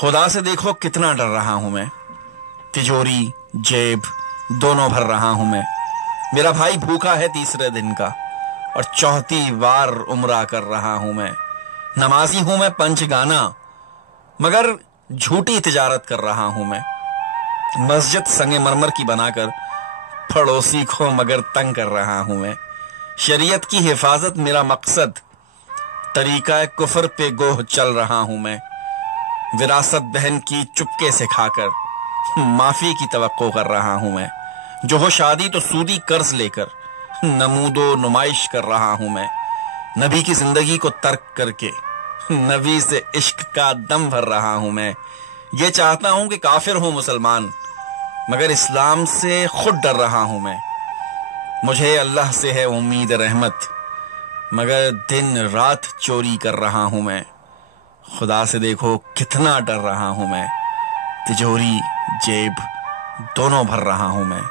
खुदा से देखो कितना डर रहा हूं मैं, तिजोरी जेब दोनों भर रहा हूं मैं। मेरा भाई भूखा है तीसरे दिन का और चौथी बार उम्रा कर रहा हूं मैं। नमाजी हूं मैं पंचगाना मगर झूठी तिजारत कर रहा हूं मैं। मस्जिद संगे मरमर की बनाकर पड़ोसी को मगर तंग कर रहा हूं मैं। शरीयत की हिफाजत मेरा मकसद, तरीका कुफर पे गोह चल रहा हूं मैं। विरासत बहन की चुपके से खाकर माफी की तवक्को कर रहा हूं मैं। जो हो शादी तो सूदी कर्ज लेकर नमूदो नुमाइश कर रहा हूं मैं। नबी की जिंदगी को तर्क करके नबी से इश्क का दम भर रहा हूं मैं। ये चाहता हूं कि काफिर हो मुसलमान मगर इस्लाम से खुद डर रहा हूं मैं। मुझे अल्लाह से है उम्मीद रहमत मगर दिन रात चोरी कर रहा हूं मैं। खुदा से देखो कितना डर रहा हूं मैं। तिजोरी जेब दोनों भर रहा हूं मैं।